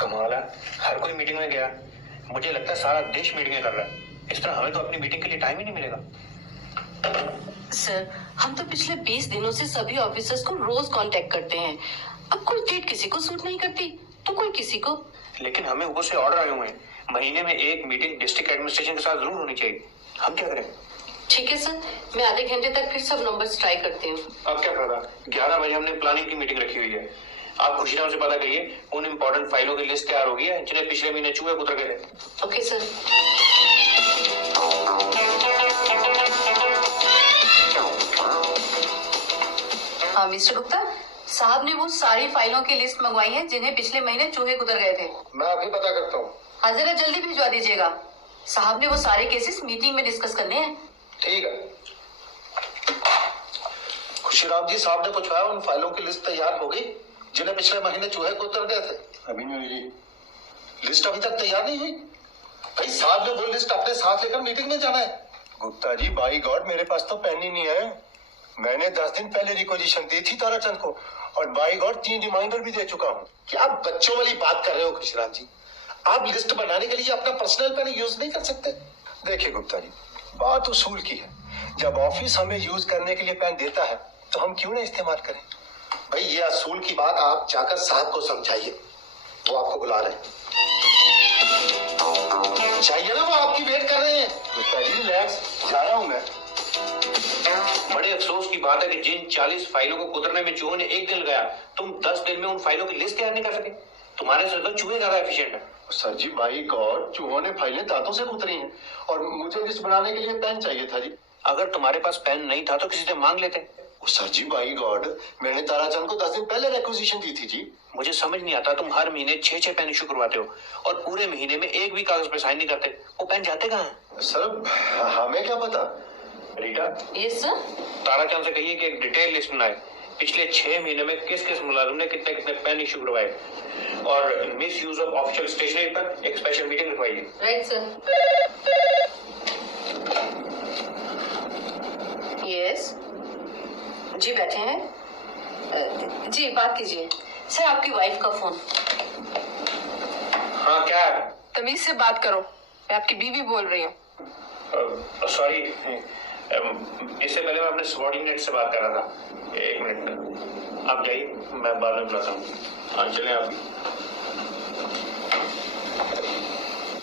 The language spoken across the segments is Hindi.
कमाल है, हर कोई मीटिंग में गया। मुझे लगता है सारा देश मीटिंगें कर रहा है। इस तरह हमें तो अपनी मीटिंग के लिए टाइम ही नहीं मिलेगा। सर, हम तो पिछले 20 दिनों से सभी ऑफिसर्स को रोज कांटेक्ट करते हैं। अब कोई डेट किसी को सूट नहीं करती तो कोई किसी को। लेकिन हमें ऊपर से ऑर्डर आए हुए हैं, महीने में एक मीटिंग डिस्ट्रिक्ट एडमिनिस्ट्रेशन के साथ जरूर होनी चाहिए। हम क्या करें? ठीक है सर, मैं आधे घंटे तक फिर सब नंबर्स ट्राई करती हूँ। अब क्या फायदा? 11 बजे हमने प्लानिंग की मीटिंग रखी हुई है। आप खुशीराम से पता करिए उन इम्पोर्टेंट फाइलों की लिस्ट तैयार हो गई है जिन्हें पिछले महीने चूहे कुतर गए थे। Okay sir. हाँ मिस्टर गुप्ता, साहब ने वो सारी फाइलों की लिस्ट मंगवाई है जिन्हें पिछले महीने चूहे कुतर गए थे। मैं अभी पता करता हूँ। हाँ जरा जल्दी भिजवा दीजिएगा, साहब ने वो सारे केसेस मीटिंग में डिस्कस करने हैं। ठीक है। खुशीराम जी, साहब ने पूछवाया उन फाइलों की लिस्ट तैयार हो गई जिन्हें पिछले महीने चूहे को उतर गए थे। अभी नहीं हुई जी। लिस्ट अभी तक तैयार नहीं हुई? भाई साहब ने वो लिस्ट अपने साथ लेकर मीटिंग में जाना है। गुप्ता जी, बाई गॉड, मेरे पास तो पेन ही नहीं है। मैंने 10 दिन पहले रिक्वेजिशन दी थी ताराचंद को और बाई गॉड 3 रिमाइंडर भी दे चुका हूँ। क्या आप बच्चों वाली बात कर रहे हो खुशीराम जी? आप लिस्ट बनाने के लिए अपना पर्सनल पेन यूज नहीं कर सकते? देखिए गुप्ता जी, बात उसूल की है। जब ऑफिस हमें यूज करने के लिए पेन देता है तो हम क्यों ना इस्तेमाल करें। भाई ये असूल की बात आप जाकर साहब को समझाइए, वो आपको बुला रहे हैं। चाहिए ना, वो आपकी वेट कर रहे हैं। गुप्ता जी रिलैक्स, जा रहा हूँ मैं। बड़े अफसोस की बात है कि जिन 40 फाइलों को कुतरने में चूहों ने एक दिन लगाया, तुम 10 दिन में उन फाइलों की लिस्ट तैयार नहीं कर सके। तुम्हारे से तो चूहे ज्यादा एफिशिएंट है। सर जी, बाई गॉड, चूहों ने फाइलें दांतों से कुतरी हैं और मुझे लिस्ट बनाने के लिए पेन चाहिए था जी। अगर तुम्हारे पास पेन नहीं था तो किसी से मांग लेते। सर जी, बाई गॉड, मैंने ताराचंद को 10 दिन पहले रिक्वेजिशन दी थी जी। मुझे समझ नहीं आता, तुम हर महीने 6 पेन इशू करवाते हो और पूरे महीने में एक भी कागज पे साइन नहीं करते। वो पेन जाते कहाँ हैं? सर हमें क्या पता। Rita, yes sir. ताराचंद से कहिए कि एक डिटेल लिस्ट बनाए, पिछले 6 महीने में किस किस मुलाजिम ने कितने कितने पेन इशू करवाए और misuse of official stationery पर एक स्पेशल मीटिंग रखवाइए। Right sir. यस जी, बैठे हैं जी, बात कीजिए। सर आपकी वाइफ का फोन। हाँ क्या है? तमीज से बात करो, मैं आपकी बीवी बोल रही हूँ। सॉरी, इससे पहले मैं अपने सबॉर्डिनेट से बात कर रहा था। 1 मिनट, आप जाइए, मैं बाद में बुलाता हूँ। हाँ चले आप।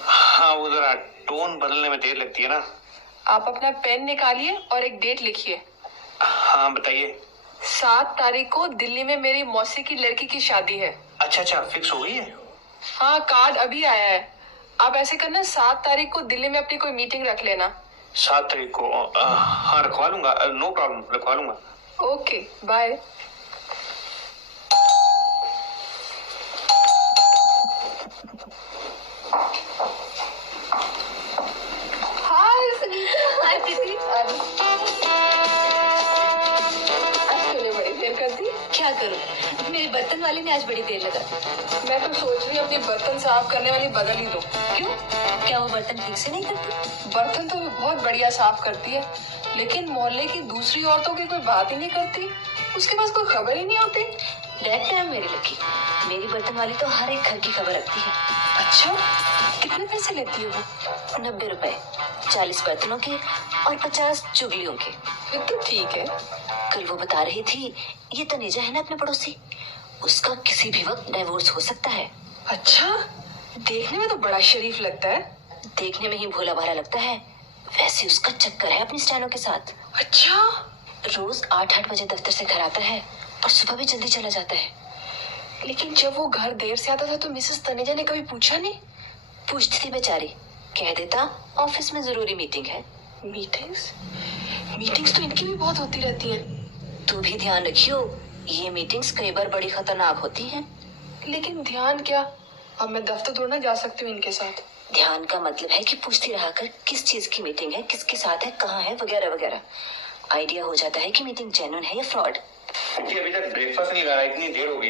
हाँ वो जरा टोन बदलने में देर लगती है ना। आप अपना पेन निकालिए और एक डेट लिखिए। हाँ बताइए। 7 तारीख को दिल्ली में मेरी मौसी की लड़की की शादी है। अच्छा, फिक्स हो गई है? हाँ, कार्ड अभी आया है। आप ऐसे करना, 7 तारीख को दिल्ली में अपनी कोई मीटिंग रख लेना। 7 तारीख को? हाँ रखवा लूंगा, नो प्रॉब्लम, रखवा लूंगा। Okay bye. Hi Sunita. Hi Preeti. आज तूने बड़ी देर कर दी। क्या करूं, मेरे बर्तन वाले ने आज बड़ी देर लगा दी। मैं तो सोच रही हूँ अपने बर्तन साफ करने वाली बदल ही दूं। क्यों, क्या वो बर्तन ठीक से नहीं करती? बर्तन तो बहुत बढ़िया साफ करती है, लेकिन मोहल्ले की दूसरी औरतों की कोई बात ही नहीं करती। उसके पास कोई खबर ही नहीं होती। डेट है मेरी लकी, मेरी बर्तन वाली तो हर एक घर की खबर रखती है। अच्छा, कितने पैसे लेती है वो? 90 रुपए, 40 बर्तनों के और 50 चुगलियों के। ये तो ठीक है। कल वो बता रही थी, ये तनेजा है ना अपने पड़ोसी, उसका किसी भी वक्त डिवोर्स हो सकता है। अच्छा, देखने में तो बड़ा शरीफ लगता है। देखने में ही भोला भाला लगता है, वैसे उसका चक्कर है अपनी स्टैनो के साथ। अच्छा, रोज 8 बजे दफ्तर से घर आता है और सुबह भी जल्दी चला जाता है। लेकिन जब वो घर देर से आता था तो मिसेस तनेजा ने कभी पूछा नहीं? पूछती थी बेचारी, कह देता ऑफिस में जरूरी मीटिंग है। मीटिंग्स मीटिंग्स तो इनकी भी बहुत होती रहती हैं। तू भी ध्यान रखियो, ये मीटिंग्स कई बार बड़ी खतरनाक होती हैं। लेकिन ध्यान क्या, अब मैं दफ्तर थोड़ा ना जा सकती हूँ इनके साथ। ध्यान का मतलब है कि पूछती रहा कर किस चीज की मीटिंग है, किसके साथ है, कहाँ है, वगैरह वगैरह। आइडिया हो जाता है कि मीटिंग जेन्युइन है या फ्रॉड। अभी तक ब्रेकफास्ट नहीं लगा, इतनी देर हो गई।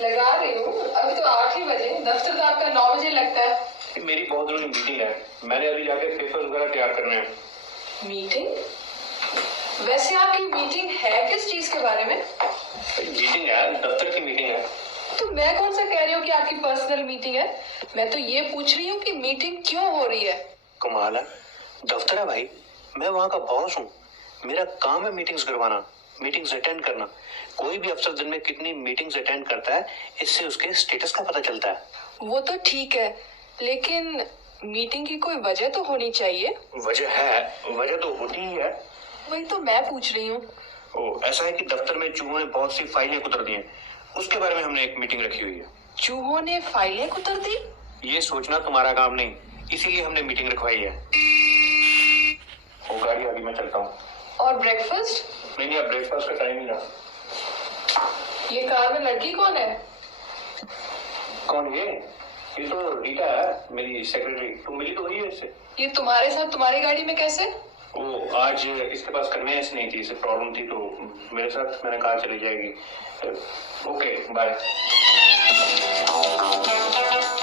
लगा रही हूँ, अभी तो 8 ही बजे, दफ्तर तो आपका 9 बजे लगता है। मेरी बहुत जरूरी मीटिंग है, मैंने अभी जाके पेपर्स वगैरह तैयार करने हैं। मीटिंग? वैसे आपकी मीटिंग है किस चीज के बारे में? मीटिंग है, दफ्तर की मीटिंग है। तो मैं कौन सा कह रही हूँ कि आपकी पर्सनल मीटिंग है। मैं तो ये पूछ रही हूँ कि मीटिंग क्यों हो रही है। कमाल है, दफ्तर है भाई, मैं वहाँ का बॉस हूँ, मेरा काम है मीटिंग्स करवाना, मीटिंग्स अटेंड करना। कोई भी अफसर दिन में कितनी मीटिंग्स अटेंड करता है, इससे उसके स्टेटस का पता चलता है। वो तो ठीक है, लेकिन मीटिंग की कोई वजह तो होनी चाहिए। वजह है, वजह तो होती ही है। वही तो मैं पूछ रही हूँ। ओ, ऐसा है कि दफ्तर में चूहों ने बहुत सी फाइलें कुतर दी हैं, उसके बारे में हमने एक मीटिंग रखी हुई है। चूहों ने फाइलें कुतर दी? ये सोचना तुम्हारा काम नहीं, इसीलिए हमने मीटिंग रखवाई है। वो गाड़ी अभी मैं चलता हूँ। और ब्रेकफास्ट? नहीं, अब ब्रेकफास्ट का टाइम ही रहा। ये कार में लड़की कौन है? कौन ये तो रीटा है, मेरी सेक्रेटरी। तुम मिली तो हुई है इससे। ये तुम्हारे साथ तुम्हारी गाड़ी में कैसे? वो आज इसके पास कन्वेंस नहीं थी, इसे प्रॉब्लम थी, तो मेरे साथ मैंने कहा चली जाएगी। Okay bye.